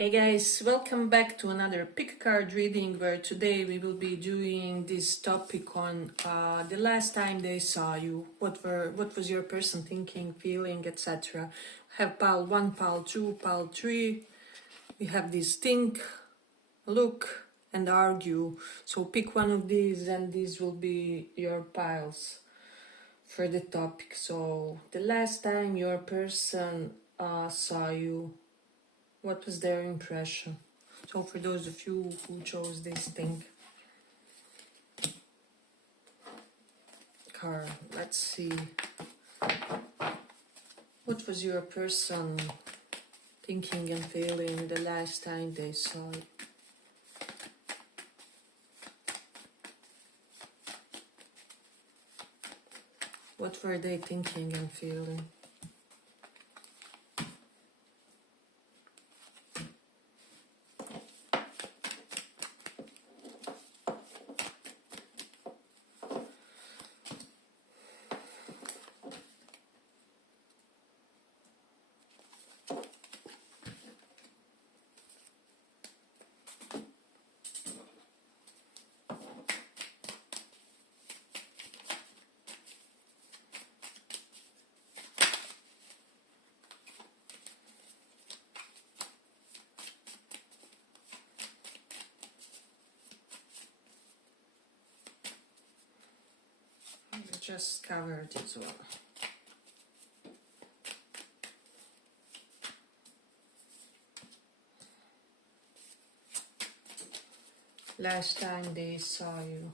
Hey guys, welcome back to another pick card reading where today we will be doing this topic on the last time they saw you. What was your person thinking, feeling, etc. Have pile 1, pile 2, pile 3. We have this think, look and argue. So pick one of these and these will be your piles for the topic. So the last time your person saw you, what was their impression? So for those of you who chose this thing card, let's see. What was your person thinking and feeling the last time they saw you? What were they thinking and feeling? Just covered it all. Last time they saw you.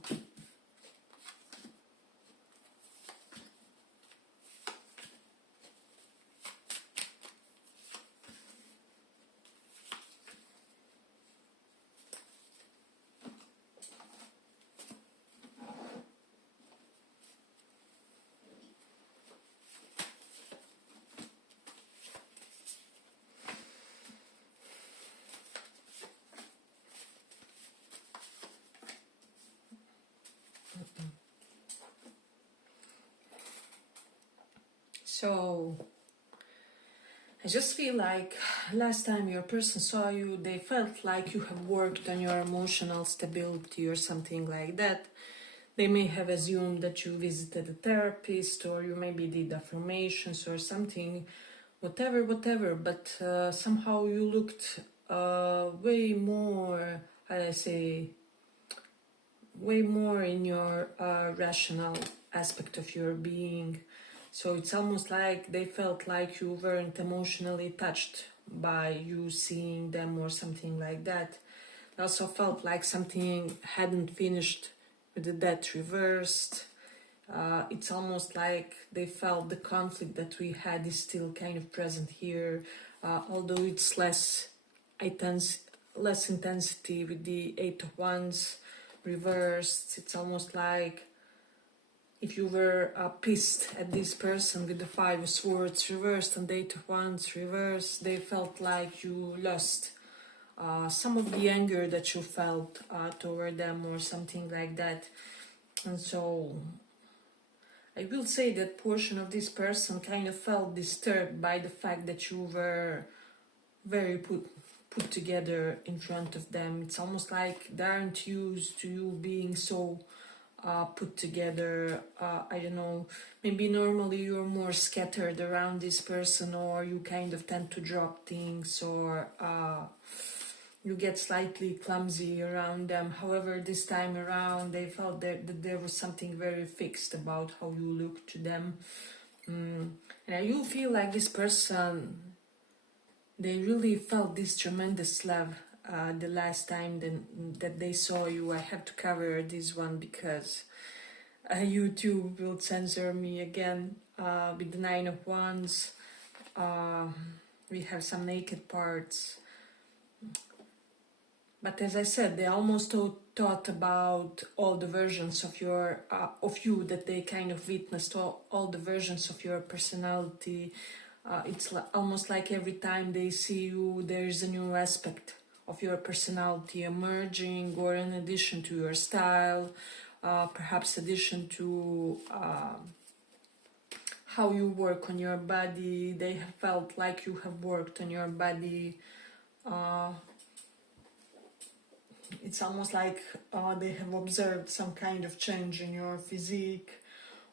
So I just feel like last time your person saw you, they felt like you have worked on your emotional stability or something like that. They may have assumed that you visited a therapist or you maybe did affirmations or something, whatever, but somehow you looked way more, how do I say, way more in your rational aspect of your being. So it's almost like they felt like you weren't emotionally touched by you seeing them or something like that. They also felt like something hadn't finished with the death reversed. It's almost like they felt the conflict that we had is still kind of present here, although it's less intensity with the Eight of Wands reversed. It's almost like if you were pissed at this person with the Five of Swords reversed and the Eight of Wands reversed, they felt like you lost some of the anger that you felt toward them or something like that. And so I will say that portion of this person kind of felt disturbed by the fact that you were very put together in front of them. It's almost like they aren't used to you being so put together. I don't know, maybe normally you're more scattered around this person, or you kind of tend to drop things, or you get slightly clumsy around them. However, this time around they felt that there was something very fixed about how you look to them. And you feel like this person, they really felt this tremendous love the last time that they saw you. I have to cover this one because YouTube will censor me again with the Nine of Wands. We have some naked parts. But as I said, they almost thought about all the versions of you that they kind of witnessed, all the versions of your personality. It's almost like every time they see you, there's a new aspect of your personality emerging, or in addition to your style, perhaps addition to how you work on your body. They have felt like you have worked on your body uh, it's almost like they have observed some kind of change in your physique,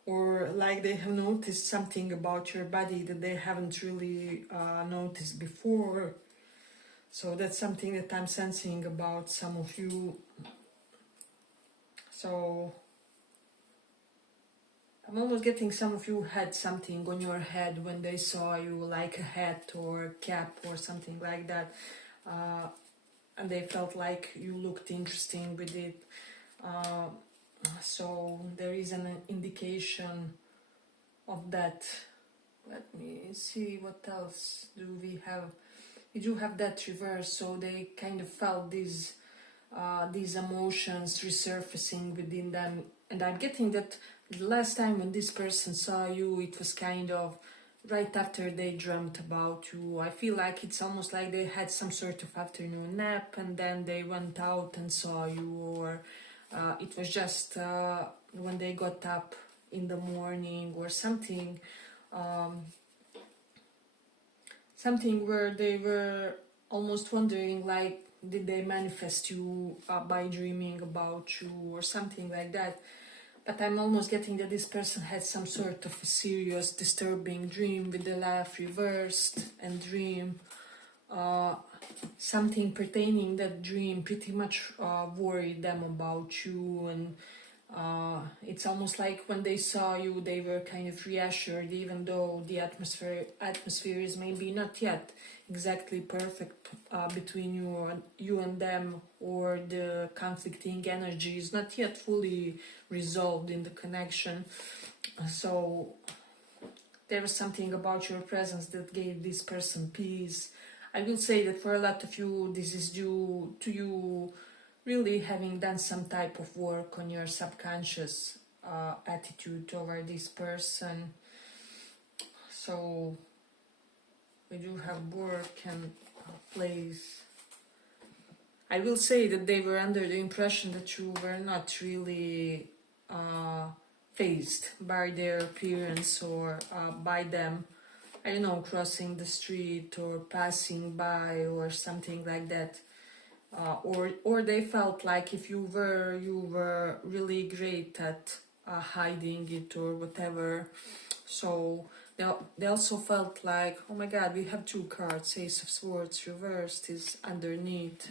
or like they have noticed something about your body that they haven't really noticed before. So that's something that I'm sensing about some of you. So I'm almost getting some of you had something on your head when they saw you, like a hat or a cap or something like that. And they felt like you looked interesting with it. So there is an indication of that. Let me see what else do we have. We do have that reverse, so they kind of felt these emotions resurfacing within them. And I'm getting that the last time when this person saw you, it was kind of right after they dreamt about you. I feel like it's almost like they had some sort of afternoon nap and then they went out and saw you, or it was just when they got up in the morning or something. Something where they were almost wondering, like, did they manifest you by dreaming about you or something like that. But I'm almost getting that this person had some sort of a serious disturbing dream with the life reversed, and dream something pertaining that dream pretty much worried them about you. And it's almost like when they saw you, they were kind of reassured, even though the atmosphere is maybe not yet exactly perfect between you and them, or the conflicting energy is not yet fully resolved in the connection. So there was something about your presence that gave this person peace. I will say that for a lot of you, this is due to you really having done some type of work on your subconscious attitude toward this person. So we do have work and place. I will say that they were under the impression that you were not really fazed by their appearance, or by them, I don't know, crossing the street or passing by or something like that. Or they felt like if you were really great at hiding it or whatever. So they also felt like, oh my god, we have two cards, Ace of Swords reversed is underneath.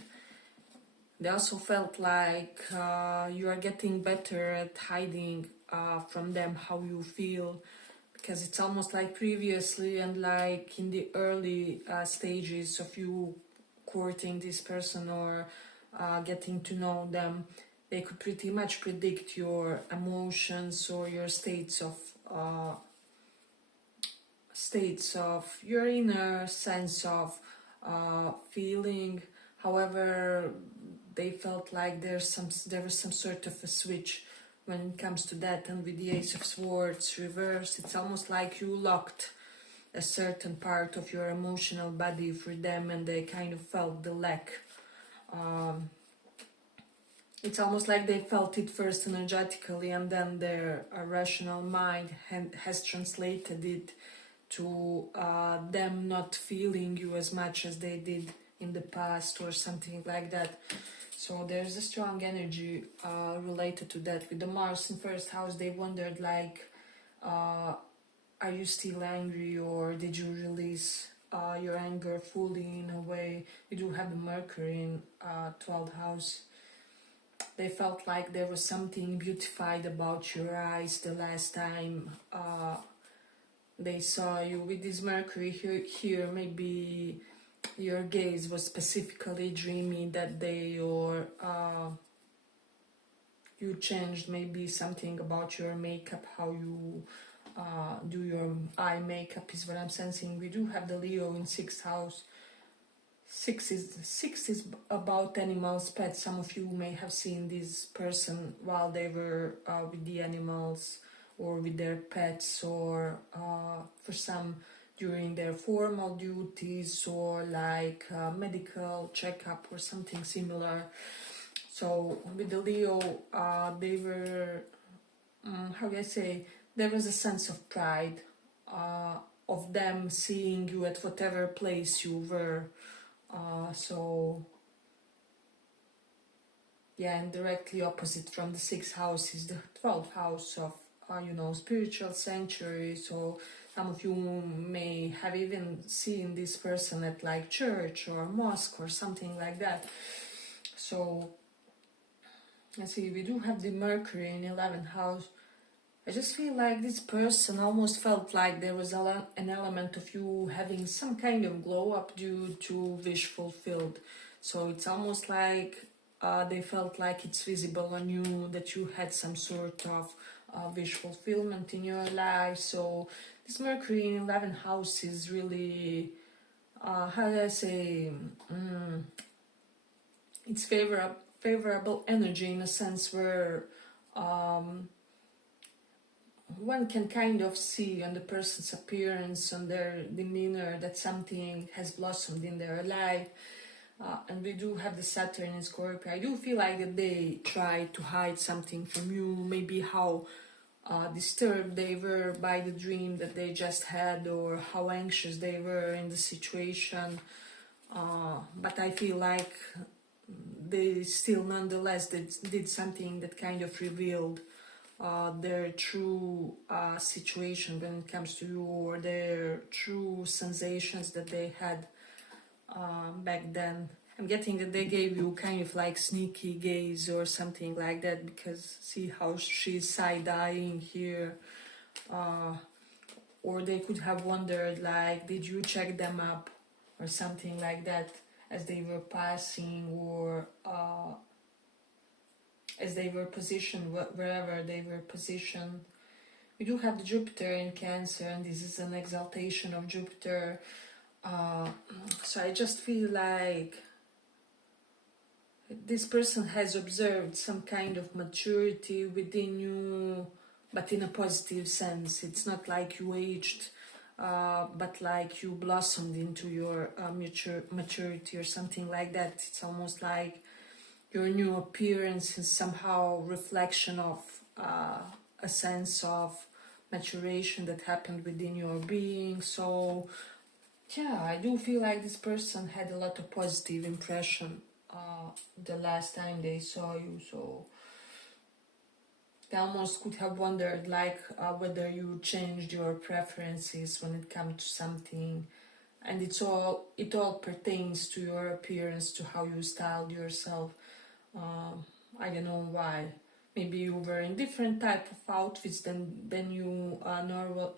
They also felt like you are getting better at hiding from them how you feel, because it's almost like previously and like in the early stages of you courting this person or getting to know them, they could pretty much predict your emotions or your states of your inner sense of feeling. However, they felt like there was some sort of a switch when it comes to that. And with the Ace of Swords reversed, it's almost like you locked a certain part of your emotional body for them, and they kind of felt the lack. It's almost like they felt it first energetically, and then their rational mind has translated it to them not feeling you as much as they did in the past or something like that. So there's a strong energy related to that. With the Mars in first house, they wondered like, are you still angry, or did you release your anger fully in a way? You do have the Mercury in 12th house. They felt like there was something beautified about your eyes the last time they saw you. With this Mercury here, maybe your gaze was specifically dreamy that day, or you changed maybe something about your makeup, how you do your eye makeup is what I'm sensing. We do have the Leo in 6th house. Six is about animals, pets. Some of you may have seen this person while they were with the animals or with their pets, or for some during their formal duties, or like medical checkup or something similar. So with the Leo, they were, how do I say, there was a sense of pride of them seeing you at whatever place you were. So yeah, and directly opposite from the 6th house is the 12th house of spiritual sanctuary. So some of you may have even seen this person at like church or mosque or something like that. So let's see, we do have the Mercury in 11th house. I just feel like this person almost felt like there was an element of you having some kind of glow up due to wish fulfilled. So it's almost like they felt like it's visible on you that you had some sort of wish fulfillment in your life. So this Mercury in 11th house is really, how do I say, it's favorable energy in a sense where one can kind of see on the person's appearance, on their demeanor, that something has blossomed in their life. And we do have the Saturn in Scorpio. I do feel like that they try to hide something from you, maybe how disturbed they were by the dream that they just had, or how anxious they were in the situation. But I feel like they still nonetheless did something that kind of revealed their true situation when it comes to you, or their true sensations that they had back then. I'm getting that they gave you kind of like sneaky gaze or something like that, because see how she's side-eyeing here. Or they could have wondered like, did you check them up or something like that as they were passing, or as they were positioned, wherever they were positioned. We do have the Jupiter in Cancer, and this is an exaltation of Jupiter. So I just feel like this person has observed some kind of maturity within you, but in a positive sense. It's not like you aged, but like you blossomed into your maturity or something like that. It's almost like your new appearance is somehow reflection of a sense of maturation that happened within your being. So yeah, I do feel like this person had a lot of positive impression the last time they saw you. So they almost could have wondered like whether you changed your preferences when it comes to something. And it all pertains to your appearance, to how you styled yourself. I don't know why. Maybe you were in different type of outfits than you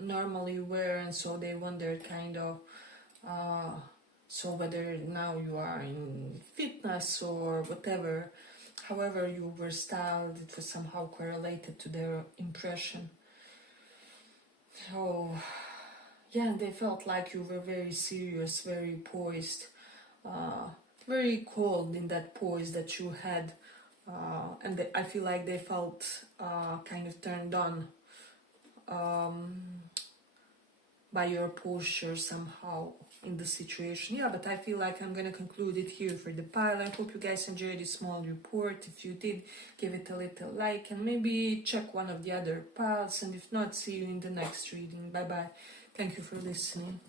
normally wear, and so they wondered kind of so whether now you are in fitness or whatever, however you were styled, it was somehow correlated to their impression. So yeah, they felt like you were very serious, very poised, very cold in that poise that you had, and I feel like they felt kind of turned on by your posture somehow in the situation. Yeah, but I feel like I'm gonna conclude it here for the pile. I hope you guys enjoyed this small report. If you did, give it a little like, and maybe check one of the other piles, and if not, see you in the next reading. Bye bye. Thank you for listening.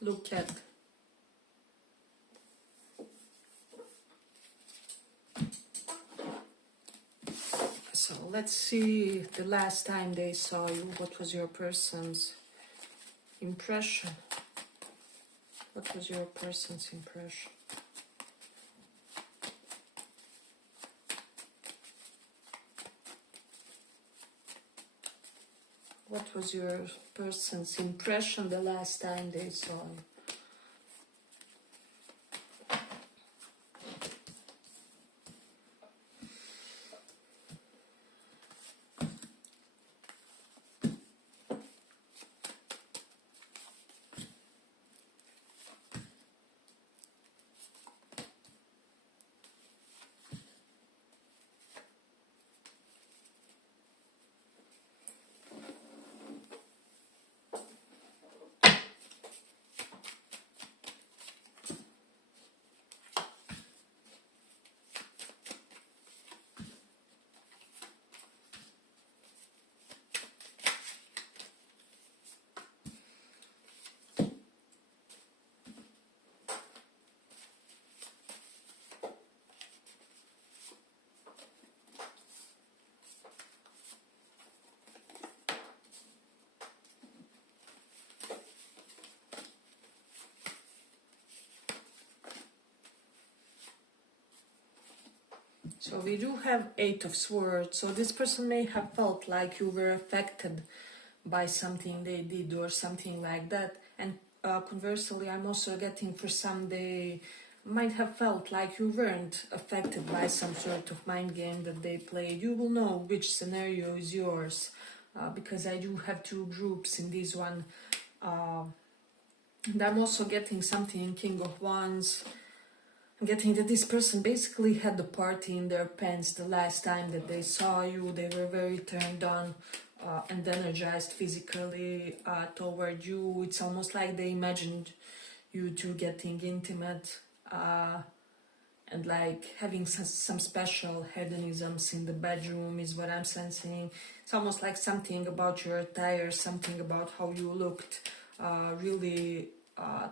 Look at so let's see the last time they saw you. What was your person's impression? What was your person's impression? What was your person's impression the last time they saw you? So we do have Eight of Swords. So this person may have felt like you were affected by something they did or something like that. And conversely, I'm also getting for some they might have felt like you weren't affected by some sort of mind game that they played. You will know which scenario is yours, because I do have two groups in this one. And I'm also getting something King of Wands. I'm getting that this person basically had the party in their pants the last time that they saw you. They were very turned on and energized physically toward you. It's almost like they imagined you two getting intimate and like having some special hedonisms in the bedroom is what I'm sensing. It's almost like something about your attire, something about how you looked really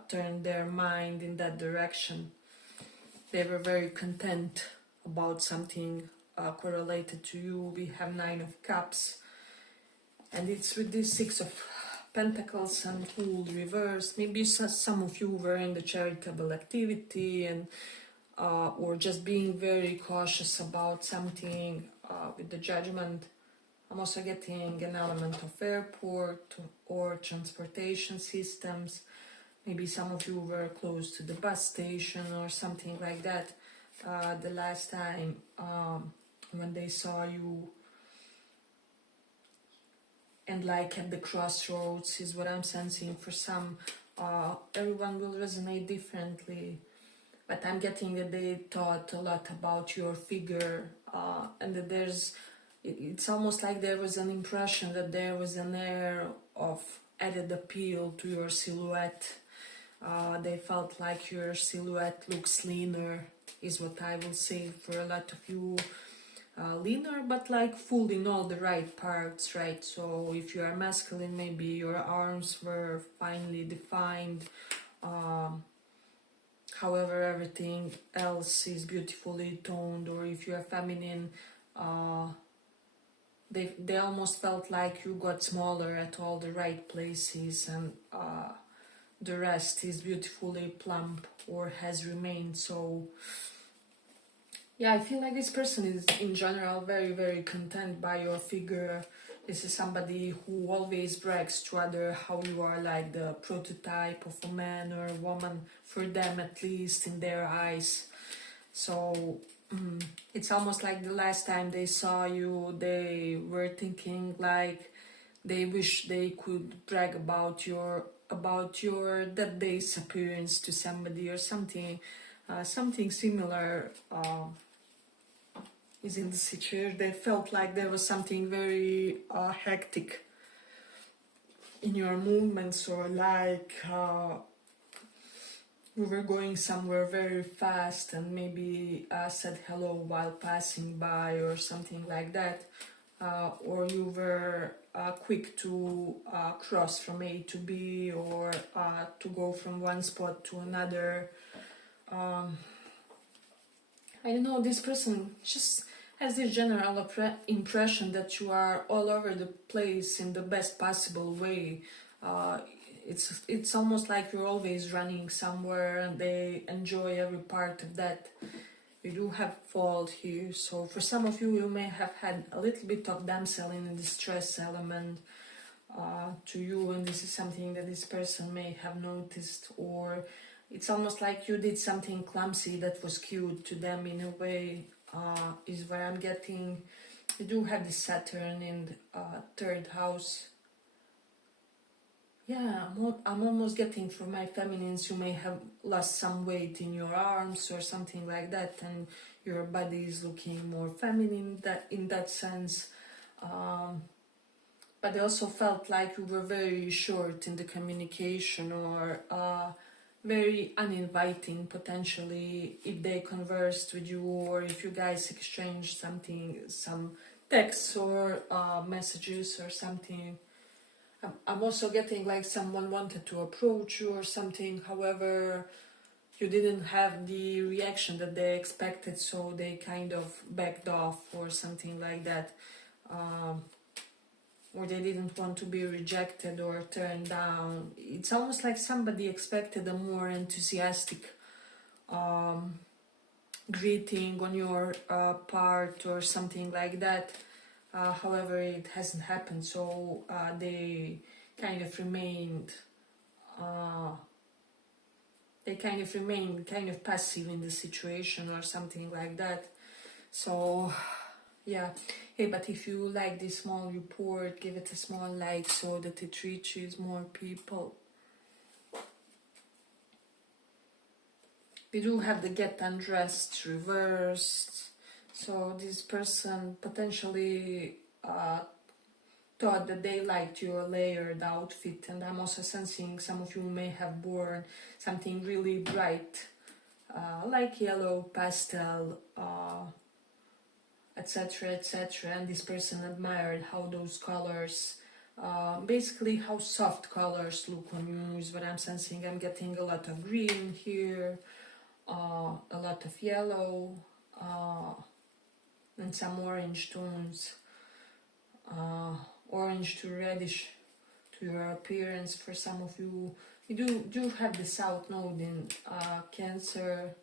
turned their mind in that direction. They were very content about something correlated to you. We have Nine of Cups, and it's with this Six of Pentacles and Fool reversed. Maybe some of you were in the charitable activity and or just being very cautious about something with the Judgment. I'm also getting an element of airport or transportation systems. Maybe some of you were close to the bus station or something like that the last time when they saw you. And like at the crossroads is what I'm sensing for some. Everyone will resonate differently. But I'm getting that they thought a lot about your figure and that it's almost like there was an impression that there was an air of added appeal to your silhouette. They felt like your silhouette looks leaner, is what I will say for a lot of you. Leaner, but like full in all the right parts, right? So if you are masculine, maybe your arms were finely defined. However, everything else is beautifully toned. Or if you are feminine, they almost felt like you got smaller at all the right places, and the rest is beautifully plump or has remained. So yeah, I feel like this person is in general very, very content by your figure. This is somebody who always brags to others how you are like the prototype of a man or a woman, for them at least, in their eyes. So it's almost like the last time they saw you, they were thinking like they wish they could brag about your that day's appearance to somebody or something. Something similar is in the situation. They felt like there was something very hectic in your movements, or like you were going somewhere very fast and maybe said hello while passing by or something like that, or you were quick to cross from A to B, or to go from one spot to another. I don't know, this person just has this general impression that you are all over the place in the best possible way. It's almost like you're always running somewhere, and they enjoy every part of that. You do have fault here, so for some of you, you may have had a little bit of damsel in distress element to you, and this is something that this person may have noticed, or it's almost like you did something clumsy that was cute to them in a way, is where I'm getting. You do have the Saturn in the third house. Yeah, I'm almost getting for my feminines, you may have lost some weight in your arms or something like that, and your body is looking more feminine in that sense. But I also felt like you were very short in the communication, or very uninviting potentially if they conversed with you, or if you guys exchanged something, some texts or messages or something. I'm also getting like someone wanted to approach you or something, however you didn't have the reaction that they expected, so they kind of backed off or something like that, or they didn't want to be rejected or turned down. It's almost like somebody expected a more enthusiastic greeting on your part or something like that. However, it hasn't happened, so they kind of remained kind of passive in the situation or something like that. So yeah. Hey, but if you like this small report, give it a small like so that it reaches more people. We do have the get undressed reversed. So this person potentially thought that they liked your layered outfit, and I'm also sensing some of you may have worn something really bright, like yellow, pastel, etc., etc. And this person admired how those colors, basically how soft colors look on you is what I'm sensing. I'm getting a lot of green here, a lot of yellow, and some orange tones, orange to reddish to your appearance. For some of you, you do have the South Node in Cancer,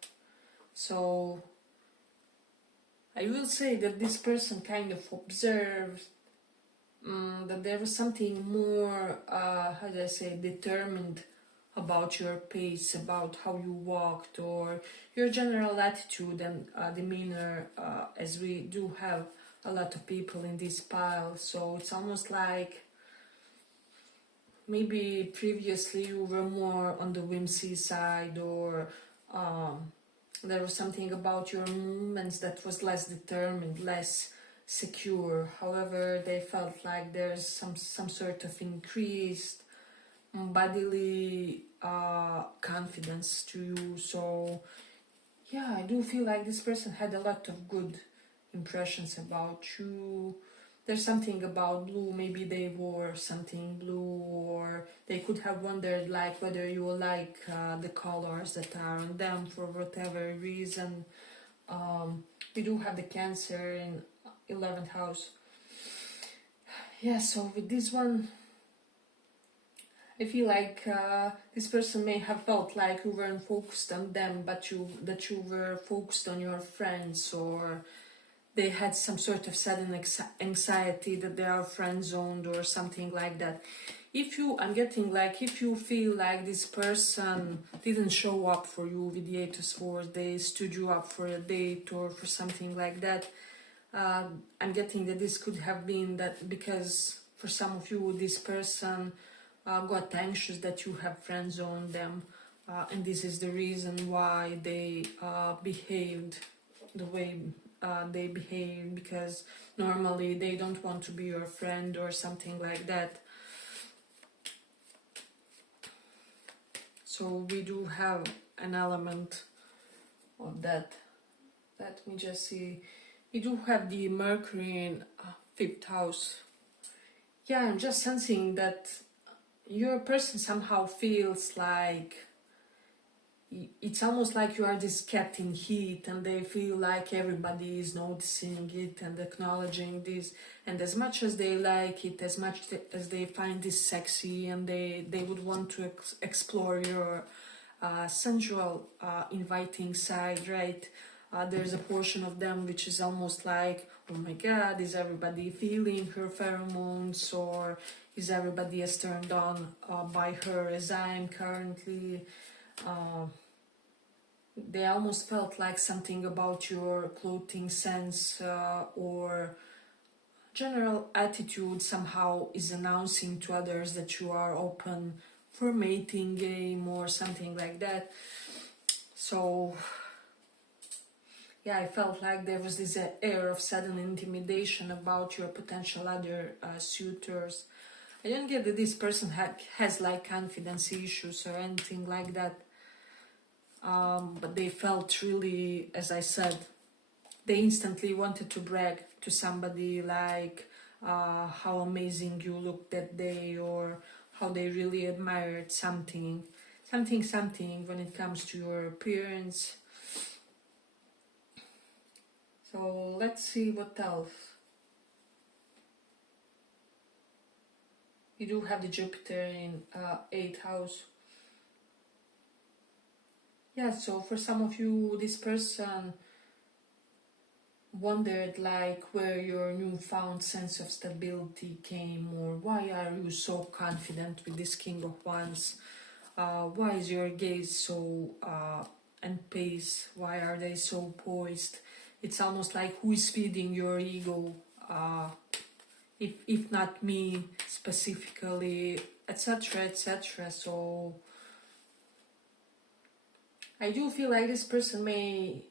so I will say that this person kind of observed that there was something more, how do I say, determined about your pace, about how you walked, or your general attitude and demeanor, as we do have a lot of people in this pile. So it's almost like maybe previously you were more on the whimsy side, or there was something about your movements that was less determined, less secure. However, they felt like there's some sort of increased bodily confidence to you. So yeah, I do feel like this person had a lot of good impressions about you. There's something about blue, maybe they wore something blue, or they could have wondered like whether you like the colors that are on them for whatever reason. We do have the Cancer in 11th house. Yeah, so with this one, I feel like this person may have felt like you weren't focused on them, but that you were focused on your friends, or they had some sort of sudden anxiety that they are friend zoned or something like that. I'm getting like, if you feel like this person didn't show up for you with the 8 of Swords, they stood you up for a date or for something like that, I'm getting that this could have been that because for some of you, this person got anxious that you have friend zoned them, and this is the reason why they behaved the way they behave, because normally they don't want to be your friend or something like that. So we do have an element of that. Let me just see. We do have the Mercury in 5th house. Yeah, I'm just sensing that your person somehow feels like it's almost like you are this cat in heat, and they feel like everybody is noticing it and acknowledging this, and as much as they like it, as much as they find this sexy, and they would want to explore your sensual inviting side, right? There's a portion of them which is almost like, oh my god, is everybody feeling her pheromones, or is everybody as turned on by her as I am currently? They almost felt like something about your clothing sense or general attitude somehow is announcing to others that you are open for mating game or something like that. So yeah, I felt like there was this air of sudden intimidation about your potential other suitors. I didn't get that this person has like confidence issues or anything like that. But they felt really, as I said, they instantly wanted to brag to somebody like how amazing you looked that day, or how they really admired something when it comes to your appearance. So let's see what else. You do have the Jupiter in 8th house. Yeah, so for some of you, this person wondered like where your newfound sense of stability came, or why are you so confident with this King of Wands? Why is your gaze so and pace? Why are they so poised? It's almost like who is feeding your ego, if not me specifically, etc., etc. So I do feel like this person may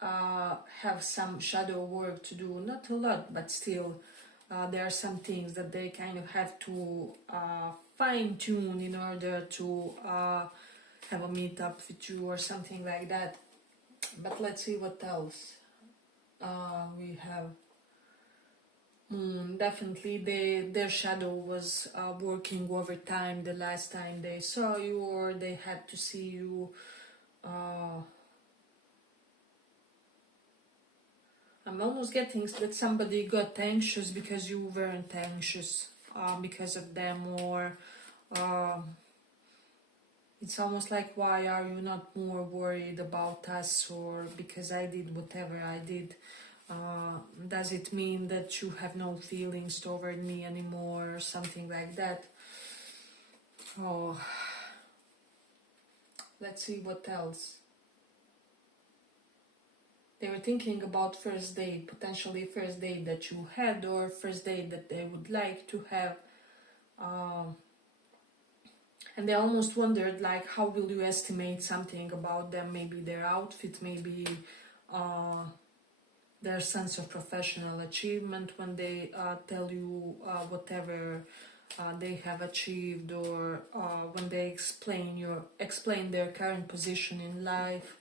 have some shadow work to do, not a lot, but still there are some things that they kind of have to fine tune in order to have a meetup with you or something like that. But let's see what else we have. Definitely their shadow was working overtime the last time they saw you, or they had to see you. I'm almost getting that somebody got anxious because you weren't anxious because of them, or it's almost like, why are you not more worried about us, or because I did whatever I did. Does it mean that you have no feelings toward me anymore, or something like that? Oh, let's see what else. They were thinking about first date, potentially first date that you had, or first date that they would like to have. And they almost wondered, like, how will you estimate something about them? Maybe their outfit, maybe their sense of professional achievement when they tell you whatever they have achieved, or when they explain their current position in life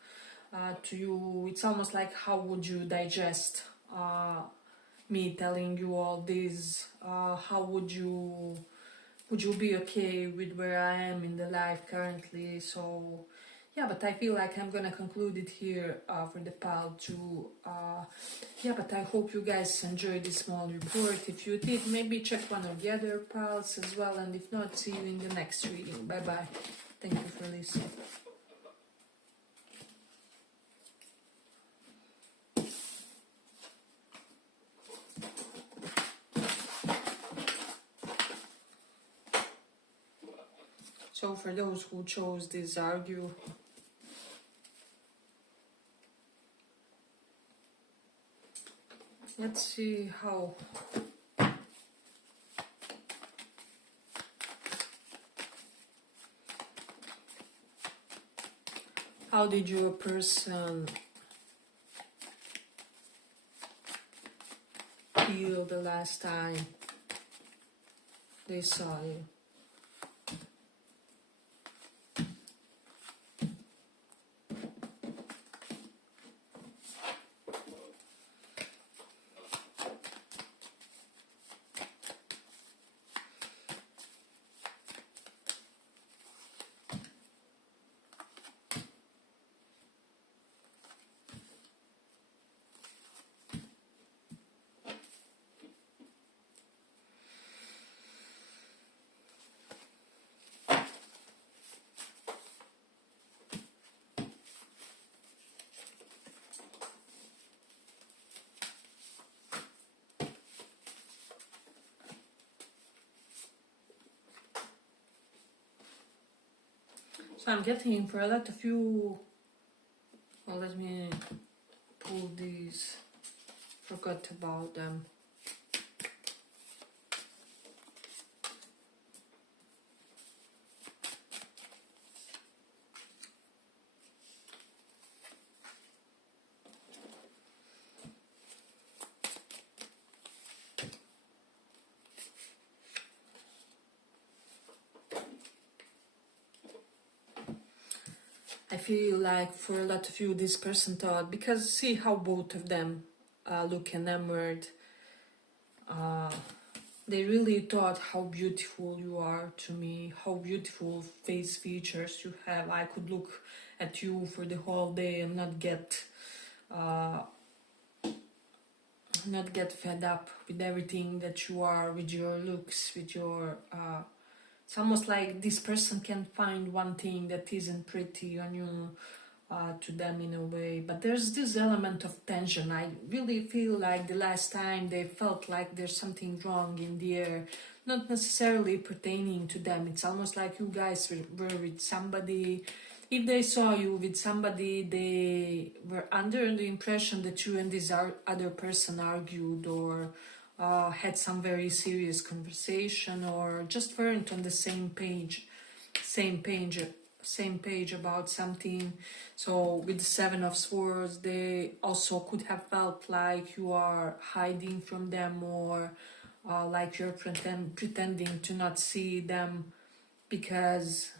to you. It's almost like, how would you digest me telling you all this? How would you be okay with where I am in the life currently? So yeah, but I feel like I'm gonna conclude it here for the pal too. Yeah, but I hope you guys enjoyed this small report. If you did, maybe check one of the other pals as well, and if not, see you in the next reading. Bye bye. Thank you for listening. So for those who chose this argue, let's see how did your person feel the last time they saw you? So I'm getting for a lot of you, well, let me pull these, forgot about them. I feel like for a lot of you, this person thought, because see how both of them look enamored, they really thought how beautiful you are to me, how beautiful face features you have. I could look at you for the whole day and not get fed up with everything that you are, with your looks, with your it's almost like this person can find one thing that isn't pretty on you, to them in a way. But there's this element of tension. I really feel like the last time they felt like there's something wrong in the air, not necessarily pertaining to them. It's almost like you guys were with somebody. If they saw you with somebody, they were under the impression that you and this other person argued, or had some very serious conversation, or just weren't on the same page, same page same page about something. So with the Seven of Swords, they also could have felt like you are hiding from them, or like you're pretending to not see them because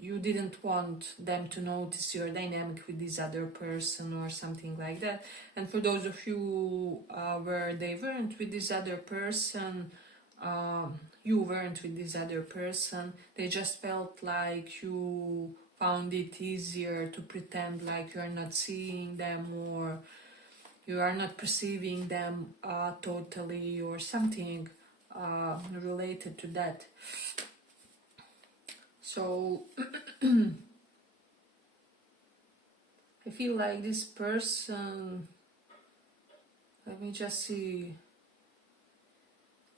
you didn't want them to notice your dynamic with this other person or something like that. And for those of you where they weren't with this other person, you weren't with this other person, they just felt like you found it easier to pretend like you're not seeing them, or you are not perceiving them totally, or something related to that. So I feel like this person, let me just see,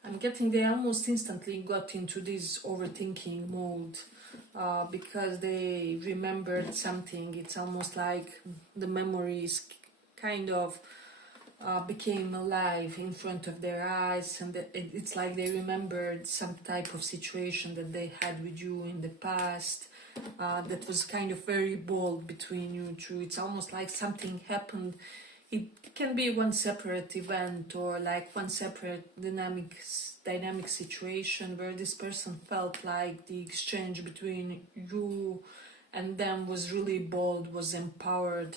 I'm getting they almost instantly got into this overthinking mode because they remembered something. It's almost like the memories kind of became alive in front of their eyes, and it's like they remembered some type of situation that they had with you in the past that was kind of very bold between you two. It's almost like something happened. It can be one separate event, or like one separate dynamic situation where this person felt like the exchange between you and them was really bold, was empowered,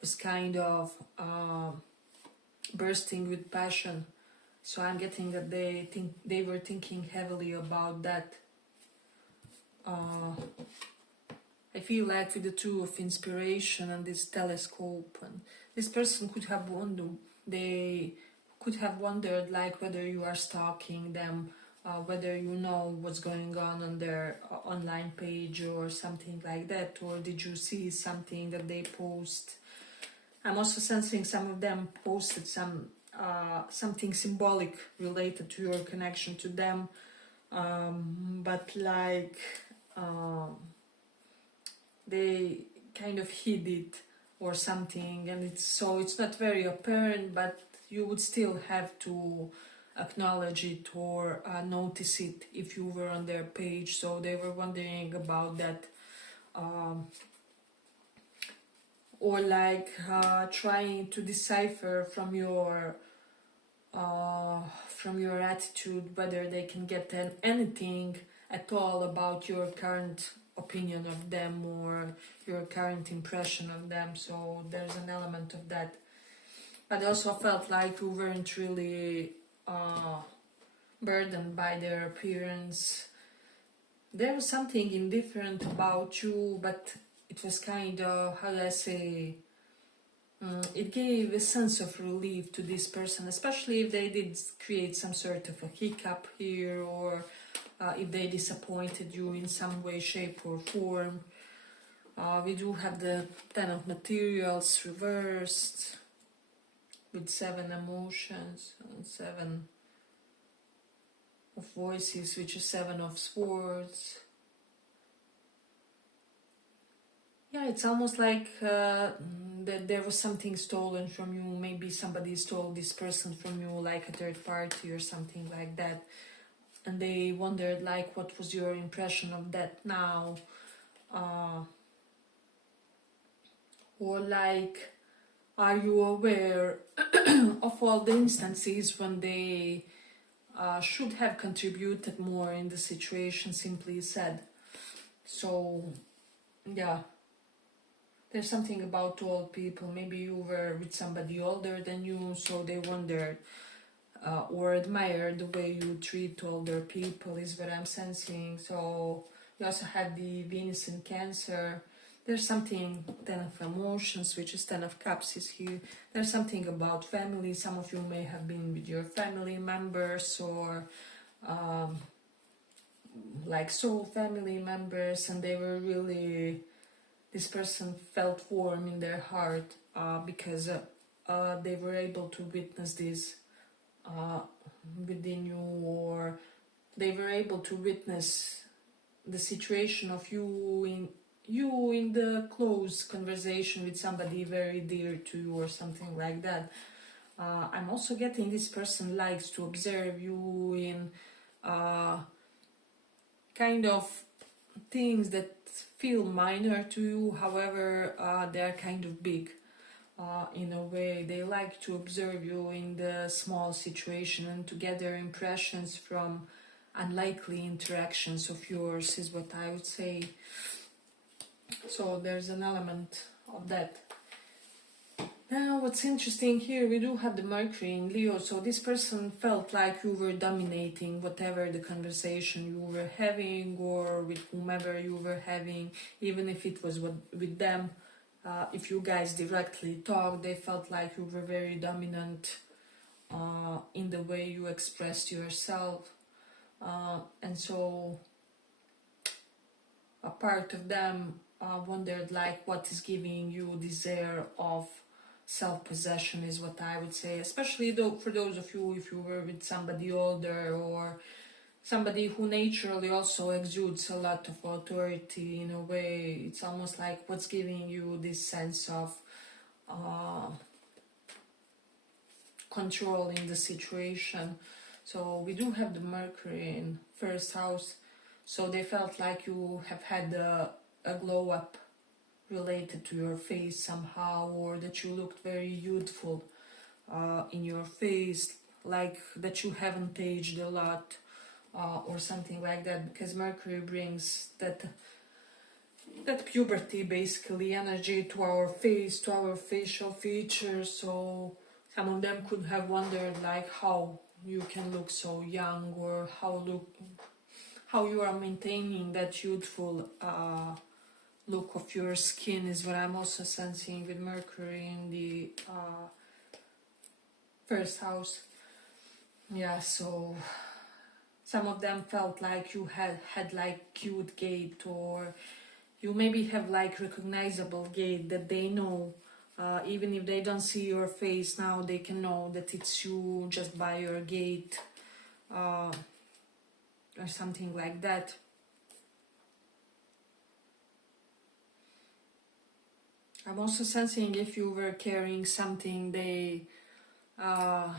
was kind of bursting with passion. So I'm getting that they were thinking heavily about that. I feel like with the Two of Inspiration and this telescope, and this person could have wondered, they could have wondered like whether you are stalking them, whether you know what's going on their online page or something like that, or did you see something that they post. I'm also sensing some of them posted something symbolic related to your connection to them, but like they kind of hid it or something, and it's not very apparent, but you would still have to acknowledge it or notice it if you were on their page. So they were wondering about that. Or like trying to decipher from your attitude whether they can get anything at all about your current opinion of them or your current impression of them. So there's an element of that. But I also felt like you weren't really burdened by their appearance. There was something indifferent about you, but it was kind of, how do I say, it gave a sense of relief to this person, especially if they did create some sort of a hiccup here, or if they disappointed you in some way, shape or form. We do have the Ten of Materials reversed with Seven Emotions and Seven of Voices, which is Seven of Swords. Yeah, it's almost like that there was something stolen from you. Maybe somebody stole this person from you, like a third party or something like that. And they wondered, like, what was your impression of that now? Or like, are you aware of all the instances when they should have contributed more in the situation, simply said? So, yeah. There's something about old people. Maybe you were with somebody older than you, so they wondered or admired the way you treat older people, is what I'm sensing. So you also have the Venus in Cancer. There's something, Ten of Emotions, which is Ten of Cups is here. There's something about family. Some of you may have been with your family members, or like soul family members, and they this person felt warm in their heart because they were able to witness this within you, or they were able to witness the situation of you in the close conversation with somebody very dear to you or something like that. I'm also getting this person likes to observe you in kind of things that feel minor to you, however they are kind of big. In a way, they like to observe you in the small situation and to gather impressions from unlikely interactions of yours, is what I would say. So there's an element of that. Now, what's interesting here, we do have the Mercury in Leo, so this person felt like you were dominating whatever the conversation you were having, or with whomever you were having, even if it was with them. If you guys directly talked, they felt like you were very dominant in the way you expressed yourself. And so a part of them wondered like what is giving you this air of self-possession, is what I would say, especially though for those of you if you were with somebody older or somebody who naturally also exudes a lot of authority. In a way, it's almost like what's giving you this sense of control in the situation. So we do have the Mercury in first house, so they felt like you have had a glow up related to your face somehow, or that you looked very youthful in your face, like that you haven't aged a lot, or something like that, because Mercury brings that puberty, basically, energy to our face, to our facial features. So some of them could have wondered like how you can look so young, or how you are maintaining that youthful look of your skin, is what I'm also sensing with Mercury in the first house. Yeah, so some of them felt like you had like cute gait, or you maybe have like recognizable gait that they know, even if they don't see your face now, they can know that it's you just by your gait, or something like that. I'm also sensing if you were carrying something, they kind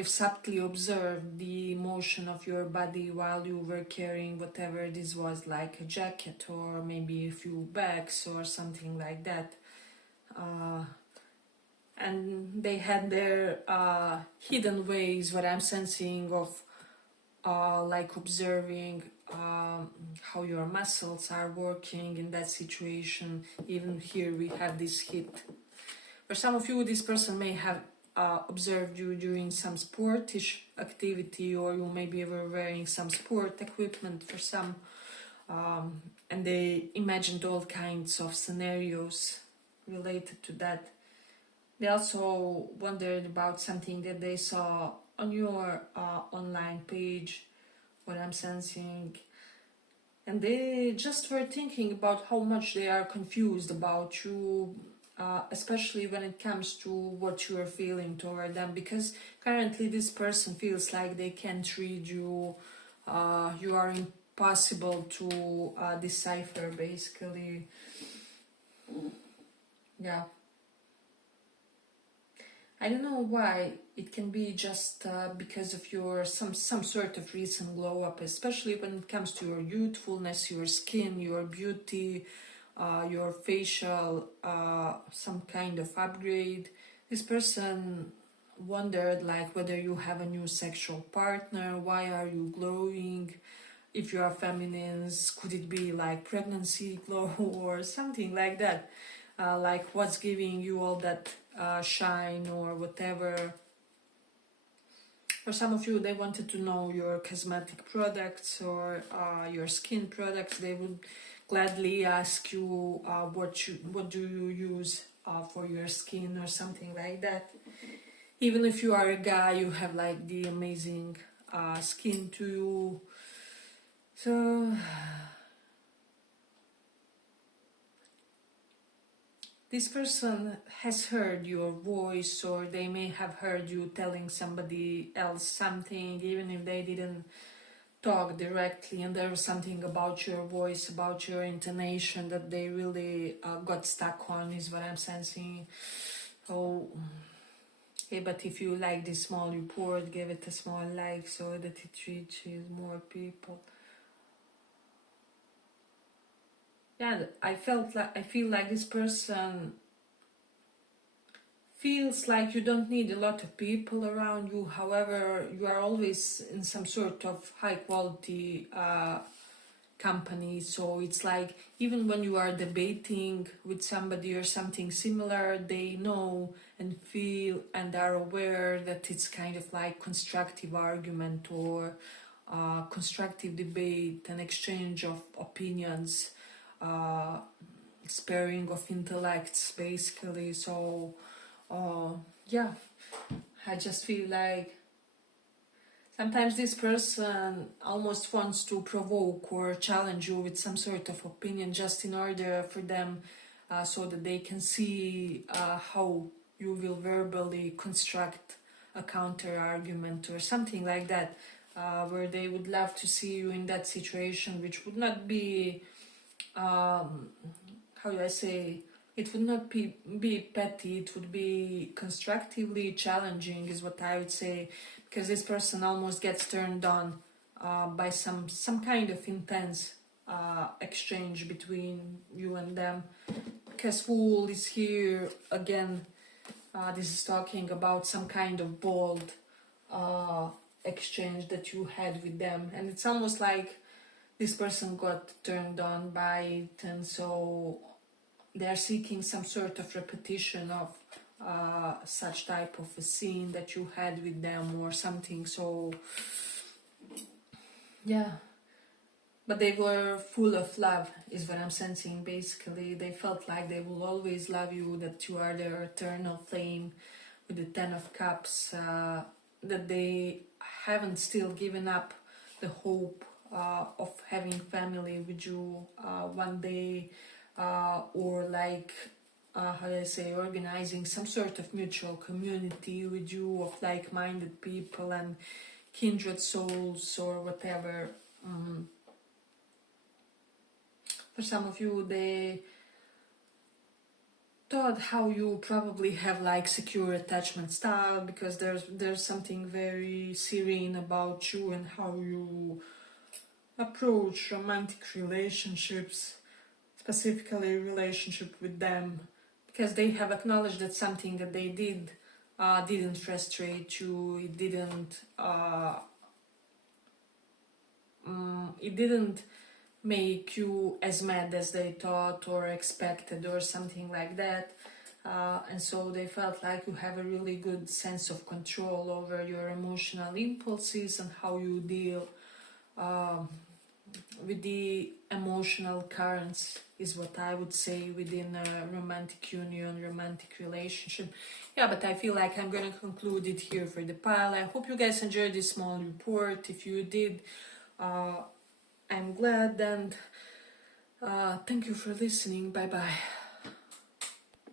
of subtly observed the motion of your body while you were carrying whatever this was, like a jacket or maybe a few bags or something like that. And they had their hidden ways, what I'm sensing, of like observing how your muscles are working in that situation. Even here we have this hit. For some of you, this person may have observed you during some sportish activity, or you maybe were wearing some sport equipment for some, and they imagined all kinds of scenarios related to that. They also wondered about something that they saw on your online page, what I'm sensing, and they just were thinking about how much they are confused about you, especially when it comes to what you are feeling toward them, because currently this person feels like they can't read you, you are impossible to decipher, basically. Yeah. I don't know why. It can be just because of your some sort of recent glow up, especially when it comes to your youthfulness, your skin, your beauty, your facial, some kind of upgrade. This person wondered like whether you have a new sexual partner, why are you glowing? If you are feminines, could it be like pregnancy glow or something like that? Like what's giving you all that shine or whatever. For some of you, they wanted to know your cosmetic products or your skin products. They would gladly ask you what do you use for your skin or something like that. Even if you are a guy, you have like the amazing skin to you. So this person has heard your voice, or they may have heard you telling somebody else something, even if they didn't talk directly, and there was something about your voice, about your intonation that they really got stuck on, is what I'm sensing. Oh, okay, but if you like this small report, give it a small like so that it reaches more people. Yeah, I feel like this person feels like you don't need a lot of people around you. However, you are always in some sort of high quality company. So it's like even when you are debating with somebody or something similar, they know and feel and are aware that it's kind of like constructive argument or constructive debate, an exchange of opinions, sparing of intellects, basically. So yeah, I just feel like sometimes this person almost wants to provoke or challenge you with some sort of opinion just in order for them so that they can see how you will verbally construct a counter argument or something like that, where they would love to see you in that situation, which would not be, how do I say, it would not be petty, it would be constructively challenging, is what I would say, because this person almost gets turned on by some kind of intense exchange between you and them. Because Fool is here again. This is talking about some kind of bold exchange that you had with them, and it's almost like this person got turned on by it, and so they're seeking some sort of repetition of such type of a scene that you had with them or something. So yeah, but they were full of love, is what I'm sensing. Basically, they felt like they will always love you, that you are their eternal flame with the 10 of Cups, that they haven't still given up the hope of having family with you one day, or like, how do I say, organizing some sort of mutual community with you of like-minded people and kindred souls or whatever. For some of you, they thought how you probably have like secure attachment style, because there's something very serene about you and how you approach romantic relationships, specifically relationship with them, because they have acknowledged that something that they didn't frustrate you, it didn't make you as mad as they thought or expected or something like that, and so they felt like you have a really good sense of control over your emotional impulses and how you deal with the emotional currents, is what I would say, within a romantic union, romantic relationship. Yeah, but I feel like I'm going to conclude it here for the pile. I hope you guys enjoyed this small report. If you did, I'm glad, and thank you for listening. Bye bye.